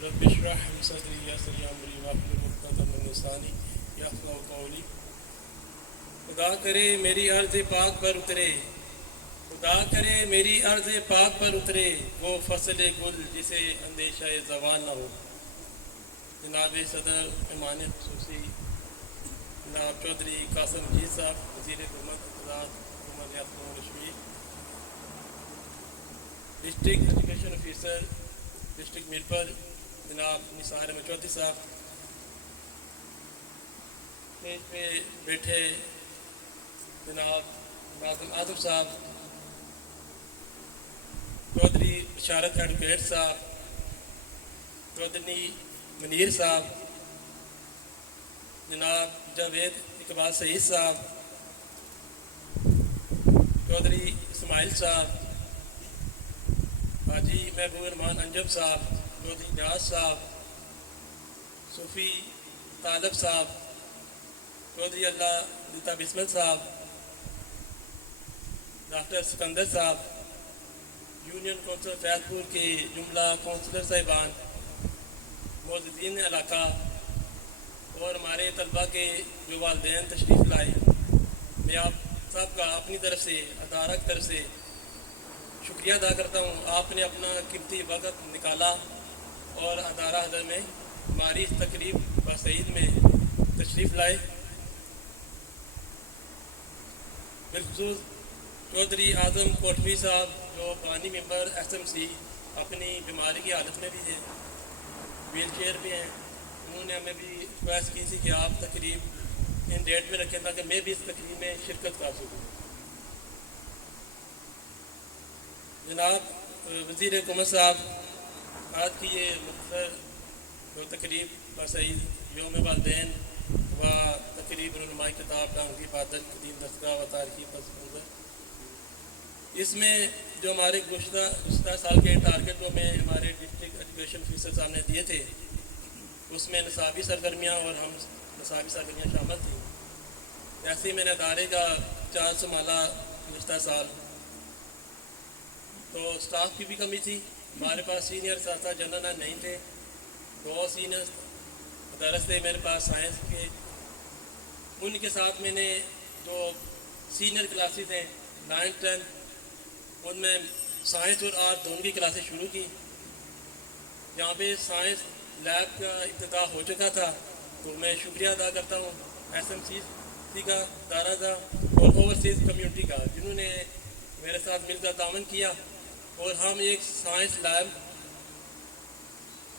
رب اشرح لي صدري ويسر لي امری واحلل عقدۃ من لسانی یفقهوا قولی۔ خدا کرے میری عرض پاک پر اترے، خدا کرے میری عرض پاک پر اترے، وہ فصل گل جسے اندیشہ زوال نہ ہو۔ جناب صدر ایمان خصوصی جناب چودھری قاسم مجید صاحب، وزیر حکومت اطلاعات حکومت ریاست Jammu Kashmir, district education officer district Mirpur جناب نثار احمد چودھری صاحب، اسٹیج پہ بیٹھے جناب ناظم اعظم صاحب، چودھری بشارت ایڈوکیٹ صاحب، چودھری منیر صاحب، جناب جاوید اقبال سعید صاحب، چودھری اسماعیل صاحب، حاجی محبوب الرحمان انجم صاحب، چودھری نیاز صاحب، صوفی طالب صاحب، چودھری اللہ دیتا بسمت صاحب، ڈاکٹر سکندر صاحب، یونین کونسل فیض پور کے جملہ کونسلر صاحبان، معززین علاقہ اور ہمارے طلباء کے جو والدین تشریف لائے، میں آپ سب کا اپنی طرف سے ادارہ کی طرف سے شکریہ ادا کرتا ہوں۔ آپ نے اپنا قیمتی وقت نکالا اور ادارہ حضر میں ہماری اس تقریب بسعید میں تشریف لائے۔ بالخصوص چودھری اعظم کوٹھوی صاحب جو بانی ممبر ایس ایم سی اپنی بیماری کی حالت میں بھی ہیں، ویل چیئر پہ ہیں، انہوں نے ہمیں بھی ریکویسٹ کی تھی کہ آپ تقریب ان ڈیٹ میں رکھیں تاکہ میں بھی اس تقریب میں شرکت کر سکوں۔ جناب وزیر حکومت صاحب، آج کی یہ مختصر جو تقریب بسعید یوم والدین و تقریب رونمائی کتاب ڈانگ کی عبادت قدیم دستگاہ و تاریخی پس منظر، اس میں جو ہمارے گزشتہ سال کے ٹارگیٹ جو ہمیں ہمارے ڈسٹرکٹ ایجوکیشن آفیسر صاحب نے دیے تھے، اس میں نصابی سرگرمیاں اور ہم نصابی سرگرمیاں شامل تھیں۔ ایسے ہی میں نے ادارے کا چارج سنبھالا گزشتہ سال، تو اسٹاف کی بھی کمی تھی، ہمارے پاس سینئر اساتذہ جنرل نہیں تھے، 2 سینئر مدرس تھے میرے پاس سائنس کے، ان کے ساتھ میں نے جو سینئر کلاسز ہیں 9th 10th، ان میں سائنس اور آرٹ دونوں کی کلاسیں شروع کی۔ جہاں پہ سائنس لیب کا افتتاح ہو چکا تھا، تو میں شکریہ ادا کرتا ہوں ایس ایم سی کا، ادارہ کا اور اوورسیز کمیونٹی کا، جنہوں نے میرے ساتھ مل کر تعاون کیا اور ہم ایک سائنس لیب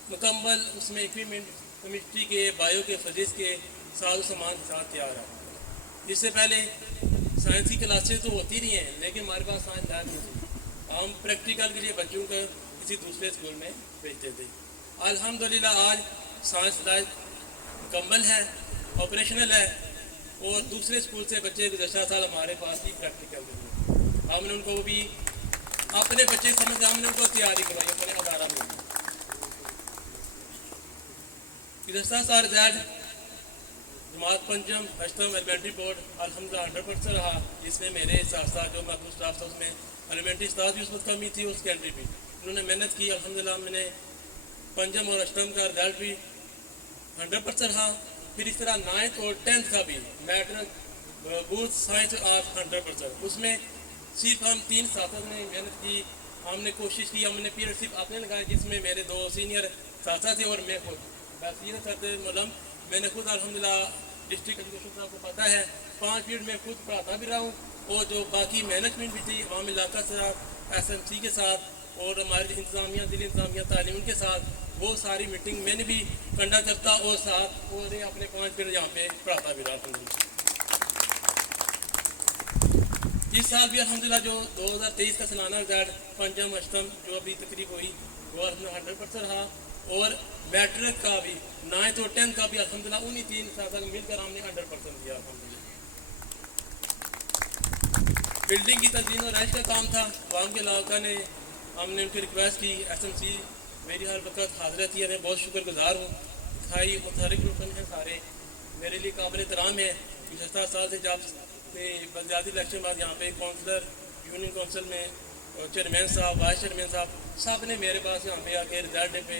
مکمل اس میں ایکویپمنٹ کیمسٹری کے، بایو کے، فزکس کے ساز و سامان کے ساتھ تیار ہے۔ اس سے پہلے سائنس کی کلاسیں تو ہوتی رہی ہیں، لیکن ہمارے پاس سائنس لیب نہیں تھی، ہم پریکٹیکل کے لیے بچوں کو کسی دوسرے اسکول میں بھیجتے تھے۔ الحمدللہ آج سائنس لیب مکمل ہے، آپریشنل ہے، اور دوسرے اسکول سے بچے گزشتہ سال ہمارے پاس ہی پریکٹیکل کرتے، ہم نے ان کو بھی اپنے بچے سمجھ، ہم نے ان کو تیاری کروائی اپنے ادارہ میں۔ گزشتہ سال رزلٹ جماعت پنجم اشتم ایلیمنٹری بورڈ الحمدللہ 100% رہا، جس میں میرے ساتھ ساتھ جو محدود اسٹاف تھا، اس میں ایلیمنٹری اسٹاف بھی اس وقت کمی تھی، اور سیکنڈری بھی انہوں نے محنت کی۔ الحمدللہ میں نے پنجم اور اشتم کا رزلٹ بھی 100% رہا۔ پھر اس طرح 9th اور 10th کا بھی میٹرک بوتھ سائنس اور آرٹ 100%، اس میں صرف ہم 3 اساتذہ نے محنت کی، ہم نے کوشش کی، ہم نے پیریڈ صرف اپنے لگائے، جس میں میرے 2 سینئر اساتذہ تھے اور میں خود بحثیت سرد ملم، میں نے خود الحمدللہ ڈسٹرکٹ ایجوکیشن صاحب کو پتہ ہے 5 پیریڈ میں خود پڑھاتا بھی رہا ہوں، اور جو باقی مینجمنٹ بھی تھی عوام علاقہ سے ایس ایم سی کے ساتھ اور ہماری انتظامیہ ضلع انتظامیہ تعلیم ان کے ساتھ وہ ساری میٹنگ میں نے بھی کنڈکٹ کرتا، اور ساتھ اور اپنے 5 پیریڈ یہاں پہ پڑھاتا بھی رہا الحمدللہ۔ اس سال بھی الحمدللہ جو 2023 کا سالانہ رزلٹ پنجم اشتم جو ابھی تقریب ہوئی وہ 100% رہا، اور میٹرک کا بھی 9th اور 10th کا بھی الحمدللہ انہی 3 اساتذہ مل کر ہم نے 100% دیا الحمدللہ۔ بلڈنگ کی تزئین اور رہائش کا کام تھا، عوام کے علاقہ نے، ہم نے ان کی ریکویسٹ کی، ایس ایم سی میری ہر وقت حاضر رہتی ہے، میں بہت شکر گزار ہوں، اٹھائی متحرک رکن ہیں سارے، میرے لیے قابل احترام ہے۔ گزشتہ سال سے جب بلدیاتی الیکشن بعد یہاں پہ کونسلر یونین کونسل میں چیئرمین صاحب، وائس چیئرمین صاحب سب نے میرے پاس یہاں پہ آ کے رزلٹ پہ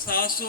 700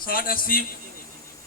60-80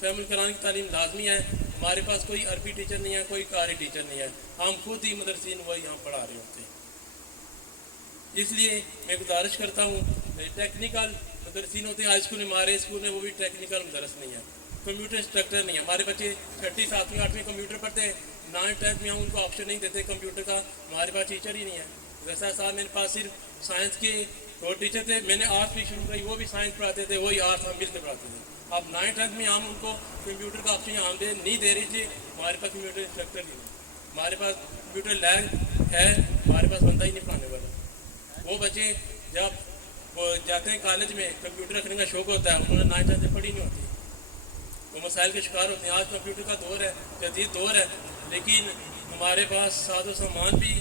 فہم القرآن کی تعلیم لازمی ہے. ہمارے پاس کوئی عربی ٹیچر نہیں ہے, کوئی قاری ٹیچر نہیں ہے, ہم خود ہی مدرسین وہ یہاں پڑھا رہے ہوتے ہیں. اس لیے میں گزارش کرتا ہوں, ٹیکنیکل مدرسین ہوتے ہیں ہائی اسکول میں, ہمارے اسکول میں وہ بھی ٹیکنیکل مدرس نہیں ہے, کمپیوٹر انسٹرکٹر نہیں ہے. ہمارے بچے 6ٹھی 7ویں 8ویں کمپیوٹر پڑھتے ہیں, 9th 10th میں ہم ان کو آپشن نہیں دیتے کمپیوٹر کا, ہمارے پاس ٹیچر ہی نہیں ہے. جیسا صاحب میرے پاس صرف سائنس کے 2 ٹیچر تھے, میں نے آرٹس بھی شروع کری, وہ بھی سائنس پڑھاتے تھے, وہی آرٹس ہم مل کے پڑھاتے تھے. اب 9th 10th میں ہم ان کو کمپیوٹر کا آپشن ہم نہیں دے رہے تھے, ہمارے پاس کمپیوٹر انسٹرکٹر نہیں ہے, ہمارے پاس کمپیوٹر لیب ہے, ہمارے پاس بندہ ہی نہیں پڑھانے والا. وہ بچے جب وہ جاتے ہیں کالج میں, کمپیوٹر رکھنے کا شوق ہوتا ہے, انہوں نے 9th 10th پڑھی نہیں ہوتی, وہ مسائل کے شکار ہوتے ہیں. آج کمپیوٹر کا دور ہے, جدید دور ہے, لیکن ہمارے پاس ساز و سامان بھی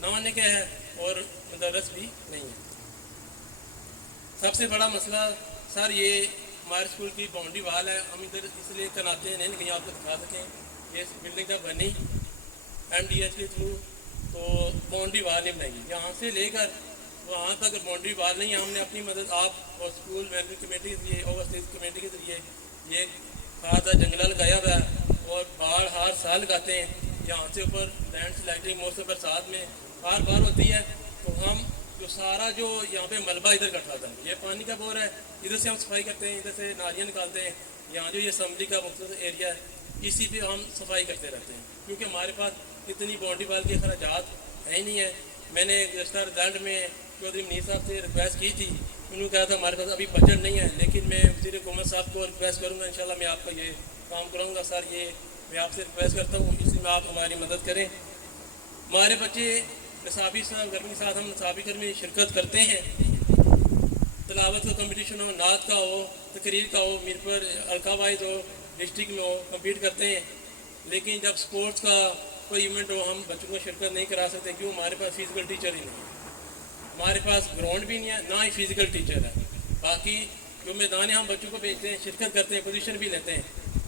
نہ ہونے کے ہے اور مدرس بھی نہیں ہے. سب سے بڑا مسئلہ سر یہ ہمارے اسکول کی باؤنڈری وال ہے, ہم ادھر اس لیے کناتے ہیں نہیں کہیں آپ کو دکھا سکیں. یہ بلڈنگ جب بنی MDH کے تھرو تو باؤنڈری وال نہیں بنائی, یہاں سے لے کر وہاں تک باؤنڈری وال نہیں. ہم نے اپنی مدد آپ اور اسکول مینجمنٹ کمیٹی کے ذریعے, اوورسیز کمیٹی کے ذریعے یہ کھادا جنگلہ لگایا ہوا ہے, اور باڑ ہر سال لگاتے ہیں. یہاں سے اوپر لینڈ سلائڈنگ موسم برسات میں ہر بار ہوتی ہے, تو ہم جو سارا جو یہاں پہ ملبہ ادھر کٹتا تھا, یہ پانی کا بور ہے, ادھر سے ہم صفائی کرتے ہیں, ادھر سے نالیاں نکالتے ہیں. یہاں جو یہ اسمبلی کا مختصر ایریا ہے, اسی پہ ہم صفائی کرتے رہتے ہیں, کیونکہ ہمارے پاس اتنی باؤنڈری وال کے اخراجات ہے ہی نہیں ہے. میں نے گزشتہ رزلٹ میں چودھری منیر صاحب سے ریکویسٹ کی تھی, انہوں نے کہا تھا ہمارے پاس ابھی بجٹ نہیں ہے, لیکن میں وزیر حکومت صاحب کو ریکویسٹ کروں گا, انشاءاللہ میں آپ کا یہ کام کروں گا. سر یہ میں آپ سے ریکویسٹ کرتا ہوں, اس میں آپ ہماری مدد کریں. ہمارے بچے نصابی گرمی کے ساتھ ہم نصابی گرمی میں شرکت کرتے ہیں, تلاوت کا کمپٹیشن ہو, نعت کا ہو, تقریر کا ہو, میر پر حلقہ وائز ہو, ڈسٹرکٹ میں ہو, کمپیٹ کرتے ہیں. لیکن جب سپورٹس کا کوئی ایونٹ ہو ہم بچوں کو شرکت نہیں کرا سکتے, کیوں؟ ہمارے پاس فزیکل ٹیچر ہی نہیں ہے, ہمارے پاس گراؤنڈ بھی نہیں ہے, نہ ہی فزیکل ٹیچر ہے. باقی جو میدان ہم بچوں کو بھیجتے ہیں, شرکت کرتے ہیں, پوزیشن بھی لیتے ہیں.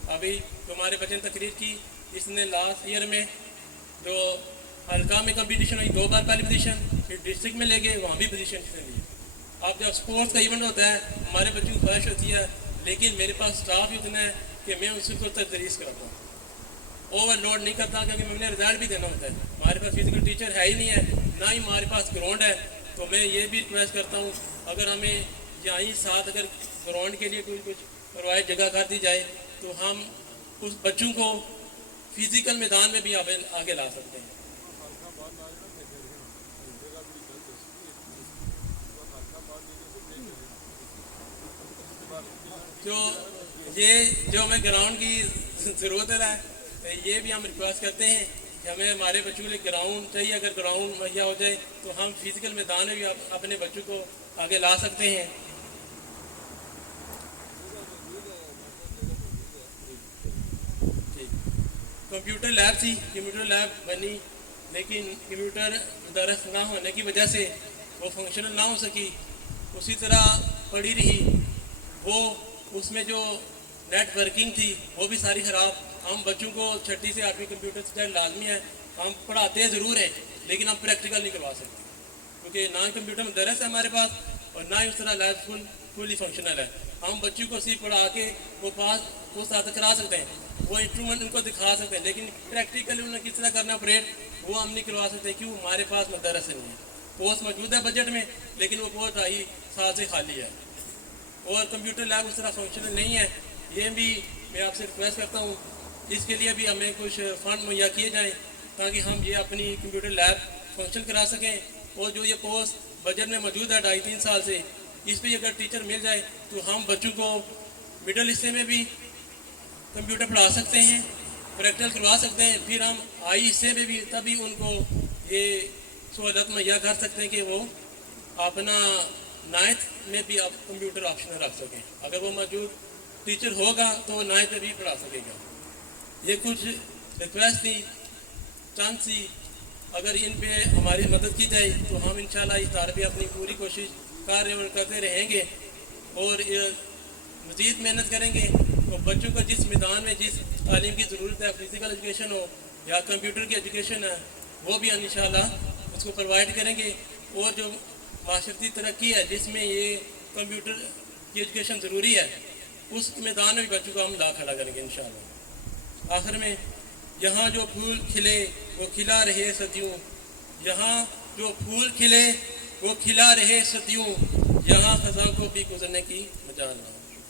ابھی جو ہمارے بچے نے تقریر کی, اس نے لاسٹ ایئر میں جو حلقہ میں کمپٹیشن ہوئی 2 بار پہلی پوزیشن, پھر ڈسٹرکٹ میں لے گئے, وہاں بھی پوزیشن لی. اب جب اسپورٹس کا ایونٹ ہوتا ہے, ہمارے بچوں کی خواہش ہوتی ہے, لیکن میرے پاس اسٹاف ہی اتنا ہے کہ میں اس کو تدریس کراتا ہوں, اوور لوڈ نہیں کرتا, کیونکہ میں نے رزلٹ بھی دینا ہوتا ہے. ہمارے پاس فزیکل ٹیچر ہے ہی نہیں ہے, نہ ہی ہمارے پاس گراؤنڈ ہے. تو میں یہ بھی ریکویسٹ کرتا ہوں, اگر ہمیں یہیں ساتھ اگر گراؤنڈ کے لیے کوئی کچھ پرووائڈ جگہ کر دی جائے, تو ہم اس بچوں کو فزیکل میدان میں بھی آگے لا سکتے ہیں. جو ہمیں گراؤنڈ کی ضرورت ہے, یہ بھی ہم ریکویسٹ کرتے ہیں کہ ہمیں ہمارے بچوں کے لیے گراؤنڈ چاہیے. اگر گراؤنڈ مہیا ہو جائے تو ہم فزیکل میدان میں بھی اپنے بچوں کو آگے لا سکتے ہیں. کمپیوٹر لیب تھی, کمپیوٹر لیب بنی, لیکن کمپیوٹر درس نہ ہونے کی وجہ سے وہ فنکشنل نہ ہو سکی, اسی طرح پڑی رہی. وہ اس میں جو نیٹ ورکنگ تھی وہ بھی ساری خراب. ہم بچوں کو 6ٹھی سے 8ویں کمپیوٹر سٹائل لازمی ہے, ہم پڑھاتے ضرور ہیں, لیکن ہم پریکٹیکل نہیں کروا سکتے, کیونکہ نہ ہی کمپیوٹر میں درس ہے ہمارے پاس, اور نہ ہی اس طرح لیب فلی فنکشنل ہے. ہم بچوں کو صرف پڑھا کے وہ پاس وہ ساتھ کرا سکتے ہیں, وہ انسٹرومنٹ ان کو دکھا سکتے ہیں, لیکن پریکٹیکلی انہیں کس طرح کرنا آپریٹ وہ ہم نہیں کروا سکتے. کیوں؟ ہمارے پاس مدرس نہیں ہے. پوسٹ موجود ہے بجٹ میں, لیکن وہ پوسٹ 2.5 سال سے خالی ہے, اور کمپیوٹر لیب اس طرح فنکشنل نہیں ہے. یہ بھی میں آپ سے ریکویسٹ کرتا ہوں, اس کے لیے بھی ہمیں کچھ فنڈ مہیا کیے جائیں, تاکہ ہم یہ اپنی کمپیوٹر لیب فنکشن کرا سکیں. اور جو یہ پوسٹ بجٹ میں موجود ہے 2.5-3 سال سے, اس پہ اگر ٹیچر مل جائے تو ہم بچوں کو مڈل حصے میں بھی کمپیوٹر پڑھا سکتے ہیں, پریکٹیکل کروا سکتے ہیں. پھر ہم ہائی حصے میں بھی تبھی ان کو یہ سہولت مہیا کر سکتے ہیں کہ وہ اپنا 9th میں بھی آپ کمپیوٹر آپشن رکھ سکیں. اگر وہ موجود ٹیچر ہوگا تو وہ 9th میں بھی پڑھا سکے گا. یہ کچھ ریکویسٹ تھی, چند سی, اگر ان پہ ہماری مدد کی جائے تو ہم انشاءاللہ اس ادارے پہ اپنی پوری کوشش کر رہے اور کرتے رہیں گے, اور مزید محنت کریں گے. تو بچوں کو جس میدان میں جس تعلیم کی ضرورت ہے, فزیکل ایجوکیشن ہو یا کمپیوٹر کی ایجوکیشن ہے, وہ بھی انشاءاللہ اس کو پرووائڈ کریں گے. اور جو معاشرتی ترقی ہے جس میں یہ کمپیوٹر کی ایجوکیشن ضروری ہے, اس میدان میں بچوں کو ہم لا کھڑا کریں گے انشاءاللہ۔ آخر میں یہاں جو پھول کھلے وہ کھلا رہے صدیوں، یہاں جو پھول کھلے وہ کھلا رہے صدیوں، یہاں خزاں کو بھی گزرنے کی مجال نہ ہو۔